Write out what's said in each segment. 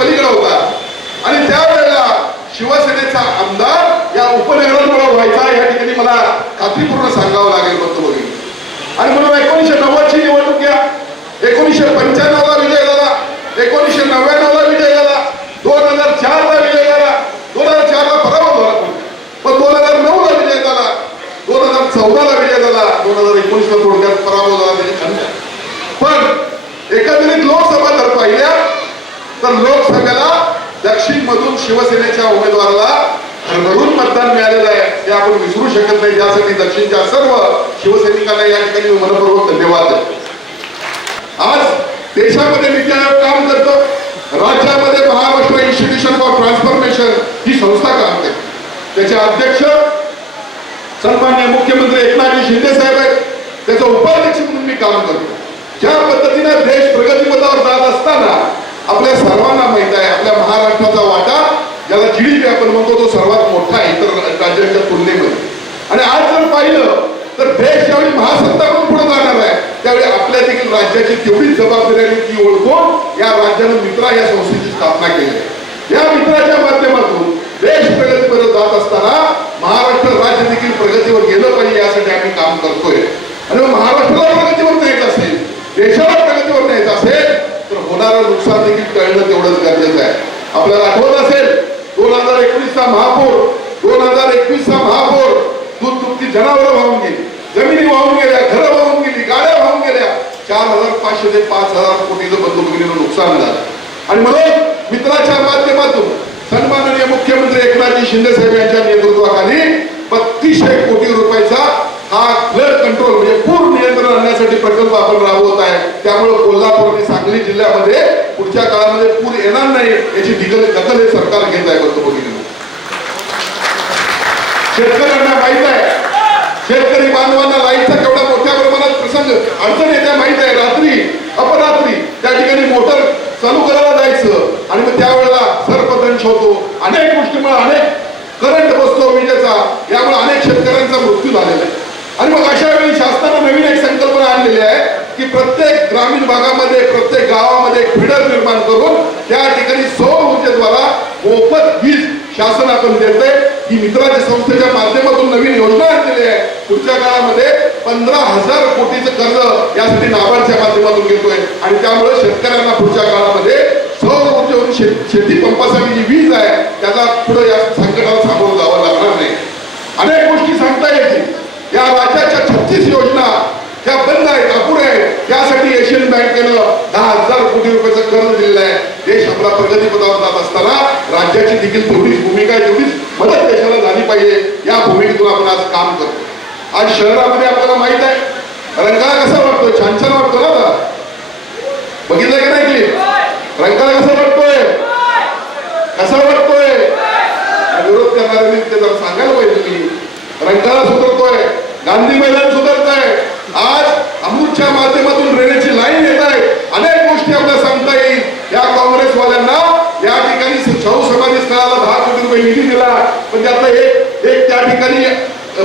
पलीकडे होता. आणि त्यावेळेला शिवसेनेचा आमदार या उपनगरांमुळे व्हायचा या ठिकाणी मला खात्रीपूर्ण सांगावं लागेल बघतो आणि म्हणून एकोणीसशे नव्वदची निवडणूक घ्या एकोणीसशे पंच्याण्णवला विजय झाला एकोणीसशे नव्याण्णवला विजय झाला दोन हजार चारला विजय झाला दोन हजार चारला पराभव झाला पण दोन हजार नऊला विजय झाला दोन हजार चौदाला विजय झाला दोन हजार एकोणीसला थोडक्यात पराभव झाला त्याची खंड पण एकंदरीत लोकसभा जर पाहिल्या तर लोकसभेला दक्षिण मधून शिवसेनेच्या उमेदवाराला घरघरून मतदान मिळालेलं आहे. हे आपण विसरू शकत नाही. त्यासाठी दक्षिणच्या सर्व शिवसैनिकांना या ठिकाणी मनपूर्वक धन्यवाद आज देशामध्ये नीती आयोग काम करतो. राज्यामध्ये महाराष्ट्र इन्स्टिट्यूशन फॉर ट्रान्सफॉर्मेशन ही संस्था काम करते. त्याचे अध्यक्ष सन्मान्य मुख्यमंत्री एकनाथजी शिंदे साहेब आहेत. त्याचा उपाध्यक्ष म्हणून मी काम करतो. ज्या पद्धतीने देश प्रगतीपथावर जात असताना आपल्या सर्वांना माहीत आहे आपल्या महाराष्ट्राचा वाटा ज्याला जीडीपी आपण म्हणतो तो सर्वात मोठा आहे इतर राज्यांच्या तुलनेमध्ये आणि आज जर पाहिलं तर देश ज्यावेळी महासत्ता म्हणून पुढे जाणार आहे त्यावेळी आपल्या देखील राज्याची तेवढीच जबाबदारी आणि ती ओळखून या राज्यानं मित्रा या संस्थेची स्थापना केली आहे. या मित्राच्या माध्यमातून देश प्रगतीवर जात असताना महाराष्ट्र राज्य देखील प्रगतीवर गेलं पाहिजे यासाठी आम्ही काम करतोय आणि महाराष्ट्राला प्रगतीवर न्यायचं असेल देशाला प्रगतीवर न्यायचं असेल तर होणारं नुकसान देखील कळणं तेवढंच गरजेचं आहे. आपल्याला आठवत असेल दोन हजार एकवीसचा महापूर दोन हजार एकवीसचा महापूर दूध दुभती जनावरं वाहून गेली जमिनी वाहून गेल्या घरं वाहून गेली गाड्या वाहून गेल्या. चार हजार पाचशे ते पाच हजार कोटीचं बंदुकीनं नुकसान झालं. आणि म्हणून मित्राच्या माध्यमातून सन्माननीय मुख्यमंत्री एकनाथजी शिंदे साहेब यांच्या नेतृत्वाखाली बत्तीसशे कोटी रुपयाचा हा फ्लड कंट्रोल म्हणजे पूर नियंत्रण आणण्यासाठी प्रकल्प आपण राबवत आहे. त्यामुळे कोल्हापूर आणि सांगली जिल्ह्यामध्ये पुढच्या काळामध्ये पूर येणार नाही याची दिगल दखल हे सरकार घेत आहे पंतप्रधान शेतकऱ्यांना माहीत आहे. शेतकरी बांधवांना लाईटचा केवढा मोठ्या प्रमाणात प्रसंग अडचण येत्या माहीत आहे. रात्री अपरात्री त्या ठिकाणी मोटर चालू करायला जायचं आणि मग त्यावेळेला सर्पदंश होतो. अनेक गोष्टीमुळे अनेक करंट बसतो विजेचा यामुळे अनेक शेतकऱ्यांचा मृत्यू झालेला आहे आणि मग अशा वेळी शासनानं नवीन एक संकल्पना आणलेली आहे की प्रत्येक ग्रामीण भागामध्ये प्रत्येक गावामध्ये फिडर निर्माण करून त्या ठिकाणी सौर ऊर्जेद्वारा मोफत वीज शासन आपण देते ही मित्राच्या संस्थेच्या माध्यमातून नवीन योजना आणलेली आहे. पुढच्या काळामध्ये पंधरा हजार कोटीचं कर्ज यासाठी नाबार्डच्या माध्यमातून घेतोय. आणि त्यामुळे शेतकऱ्यांना पुढच्या काळामध्ये सौर ऊर्जेवरून शेती पंपासाठी जी वीज आहे त्याला पुढे या संकटाला सामोरं जावं लागणार नाही. अनेक गोष्टी सांगता येतील. या राज्याच्या छत्तीस योजना त्या बंद आहेत. त्यासाठी एशियन बँकेनं दहा हजार कोटी रुपयाचं कर्ज दिलेलं आहे. देश आपला प्रगतीपथावर जात असताना राज्याची देखील तेवढीच भूमिका आहे तेवढीच मदत देशाला झाली पाहिजे. या भूमिकेतून आपण आज काम करतो. आज शहरामध्ये आपल्याला माहीत आहे. रंगाला कसा वाटतो छान छान वाटतो ना आता? बघितलं की नाही की रंगाळा कसा वाटतोय? कसा वाटतोय? विरोध करणाऱ्यांनी ते सांगायला पाहिजे तुम्ही रंगाला सुधारतोय गांधी मैदान सुधारत आहे आज अमृतच्या माध्यमातून रेल्वेची लाईन येत आहे. अनेक गोष्टी आपल्याला सांगता येईल. या काँग्रेसवाल्यांना या ठिकाणी शाहू समाधी स्थळाला दहा कोटी रुपये निधी दिला. पण त्यातला एक एक त्या ठिकाणी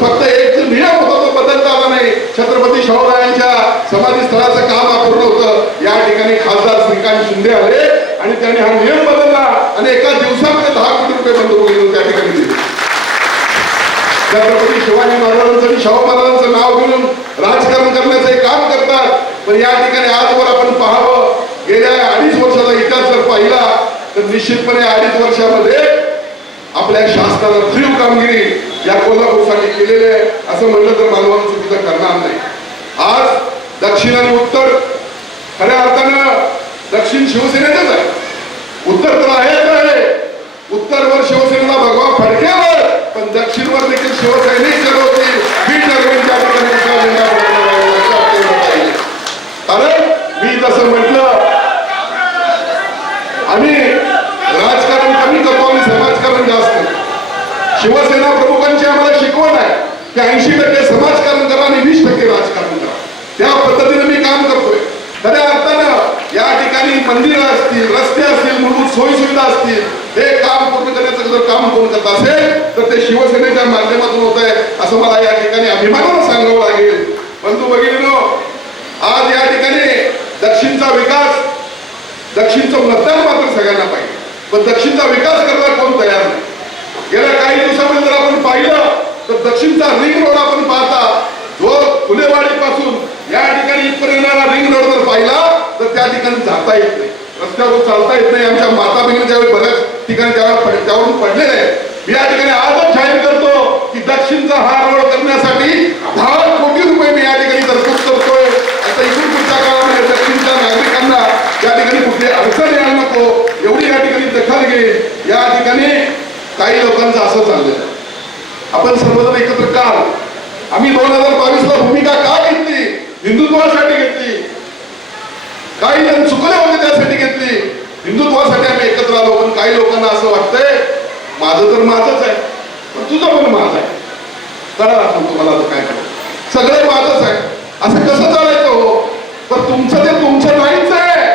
फक्त एक नियम होता तो बदलता आला नाही. छत्रपती शाहूरायांच्या समाधी स्थळाचं काम अपूर्ण होतं. या ठिकाणी खासदार श्रीकांत शिंदे आले आणि त्यांनी हा नियम बदलला. आणि एका दिवसामध्ये दहा कोटी रुपये बंद त्या ठिकाणी. दिले छत्रपती शिवाजी महाराजांचं आणि शाहू महाराजांचं नाव घेऊन राजकारण करण्याचं एक काम करतात. पण या ठिकाणी आजवर आपण पाहावं गेल्या अडीच वर्षाचा इतिहास जर पाहिला तर निश्चितपणे अडीच वर्षामध्ये आपल्या शासनानं भरीव कामगिरी या कोल्हापूरसाठी केलेली आहे. असं म्हणलं तर मानवानं चुकीचं करणार नाही. आज दक्षिण आणि उत्तर खऱ्या अर्थानं दक्षिण शिवसेनेचंच आहे. उत्तर तर आहेच आहे. उत्तरवर शिवसेनेला भगवा फडकेवर पण दक्षिणवर देखील शिवसैनिक जर ठरवतील मी ठरवेन त्या ठिकाणी अरे मी जसं म्हटलं आम्ही राजकारण कमी करतो आणि समाजकारण जास्त. शिवसेना प्रमुखांची आम्हाला शिकवण आहे की ऐंशी टक्के समाजकारण करा आणि वीस टक्के राजकारण करा. त्या पद्धतीने मी काम करतोय. खऱ्या अर्थानं या ठिकाणी मंदिरं असतील रस्ते असतील मूलभूत सोयी सुविधा असतील हे काम पूर्ण करण्याचं जर काम कोण करत असेल तर ते शिवसेनेच्या माध्यमातून होत आहे असं मला या ठिकाणी अभिमानानं सांगावं लागेल. बंधू भगिनीनो आज या ठिकाणी दक्षिणचा विकास दक्षिणचं मतदान मात्र सगळ्यांना पाहिजे. पण दक्षिणचा विकास करायला कोण तयार नाही? गेल्या काही दिवसामध्ये जर आपण पाहिलं तर दक्षिणचा रिंग रोड आपण पाहता जो फुलेवाडी पासून या ठिकाणी इथपर्यंत येणारा रिंग रोड जर पाहिला तर त्या ठिकाणी जाता येत नाही. रस्त्यावर चालता येत नाही आमच्या माता बहिणी ज्यावेळी बऱ्याच ठिकाणी त्यावेळेस त्यावरून पडलेले आहेत मी या ठिकाणी आजच जाहीर करतो की दक्षिणचा हा रोड करण्यासाठी दहा कोटी रुपये मी या ठिकाणी तरतूद करतोय. आता इथून पुढच्या काळामध्ये दक्षिणच्या नागरिकांना या ठिकाणी कुठली अडचण यायला नको एवढी या ठिकाणी दखल घेईल या ठिकाणी काही लोकांचं असं चाललंय. आपण सर्वजण एकत्र का आम्ही दोन हजार बावीस ला भूमिका का घेतली हिंदुत्वासाठी घेतली काही जण चुकले होते त्यासाठी घेतली. हिंदुत्वासाठी आम्ही एकत्र आलो पण काही लोकांना असं वाटतंय माझं तर माझंच आहे. पण तुझं पण माझं आहे. कळा असं तुम्हाला आता काय करायचं. माझंच आहे. असं कसं चालायचं हो? तर तुमचं ते तुमचं नाहीच आहे.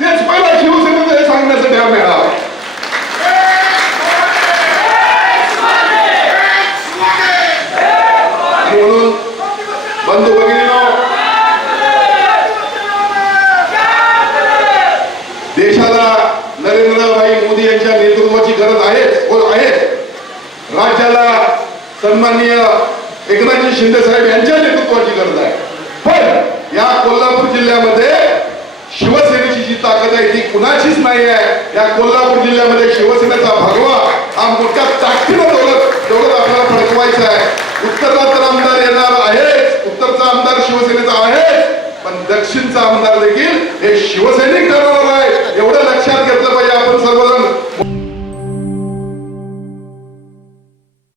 तेच पहिला शिवसेनेचं हे सांगण्यासाठी हा मेळावा म्हणून बंधू वगैरे देशाला नरेंद्रभाई मोदी यांच्या नेतृत्वाची गरज आहे हो आहे राज्याला सन्माननीय एकनाथजी शिंदे साहेब यांच्या नेतृत्वाची गरज आहे. पण या कोल्हापूर जिल्ह्यामध्ये शिवसेनेची जी ताकद आहे ती कुणाचीच नाही आहे. या कोल्हापूर जिल्ह्यामध्ये शिवसेनेचा भगवा हा मोठ्या ताकदीनं दौलत दौलत आपल्याला फडकवायचा आहे. उत्तरला तर आमदार येणार आहेच उत्तरचा आमदार शिवसेनेचा आहेच पण दक्षिणचा आमदार देखील हे शिवसैनिक ठरवणार आहे. एवढं लक्षात घेतलं पाहिजे आपण सर्वजण.